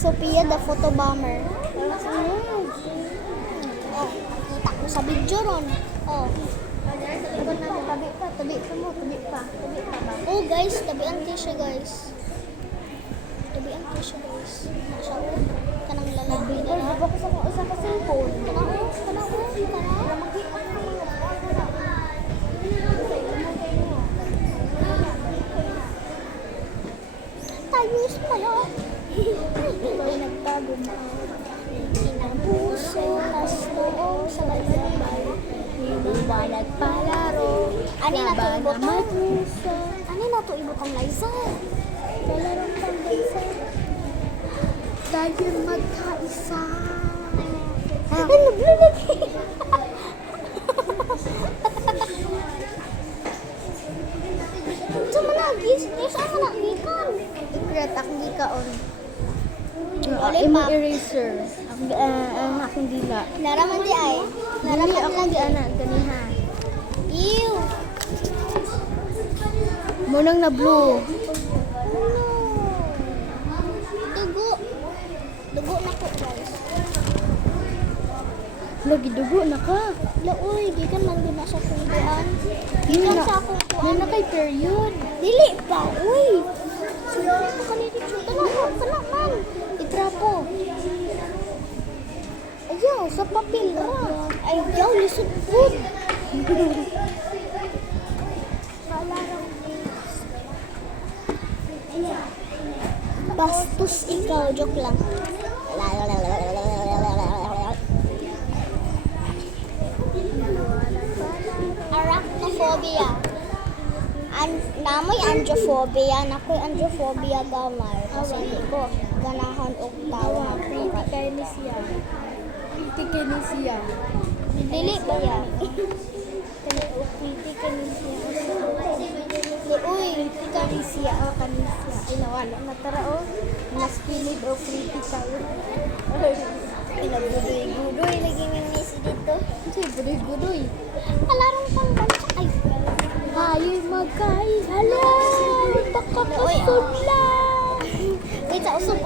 Sophia the photo bomber. Oh, kita ko sa video ron. Oh. Tabi pa ba? Oh guys, tabian kayo siya guys. Tabian kayo siya guys. Nasa ko. Kanang lalaki na lang. Ko sa mga usa ka cellphone. Kanang. Tayos pala. Ikaw nagtago mo. Inang puso, tas noong sa balbal. Hindi ba nagpalaro? Ani na to ibot ang Puso. Ani na to ibot ang Liza. Palarong pagbansa. Tayo magkaisa. Ano lagi? Sa managis, sa managikan. Ikret ang gikaon. Oli Imo pa. eraser. Ang akong dila. Naraman di ay. Dili Naraman akong lagi. giana ganiha. Ew. Munang na blue. Dugo. Dugo na ko guys. Lagi dugo na ka. Laoy, gikan man din na sa kumpuan. Yun Gikan na. sa akong kuan. Na kay period. Dili pa, uy. Sulit ko kanina dito. Tanong man. Itrapo. Ayaw, sa papel na. Ayaw, lisod food. Bastos ikaw, joke lang. Arachnophobia. Namoy androphobia, nakoy androphobia gamay. Kasi hindi ko ganahan og tawa. Pretty kay ni siya. Pretty kay ni siya. Dili ba ya? Pretty kay ni siya. Uy, Kanisia o kanisia. Ay nawala na tara o. Mas pinig o pretty kayo. pinagbudoy-budoy lagi may miss dito. Kasi budoy-budoy. Alarong pang bansa ay. Hayo'y magkay. Hala! Pakapasod lang! Wait, usog.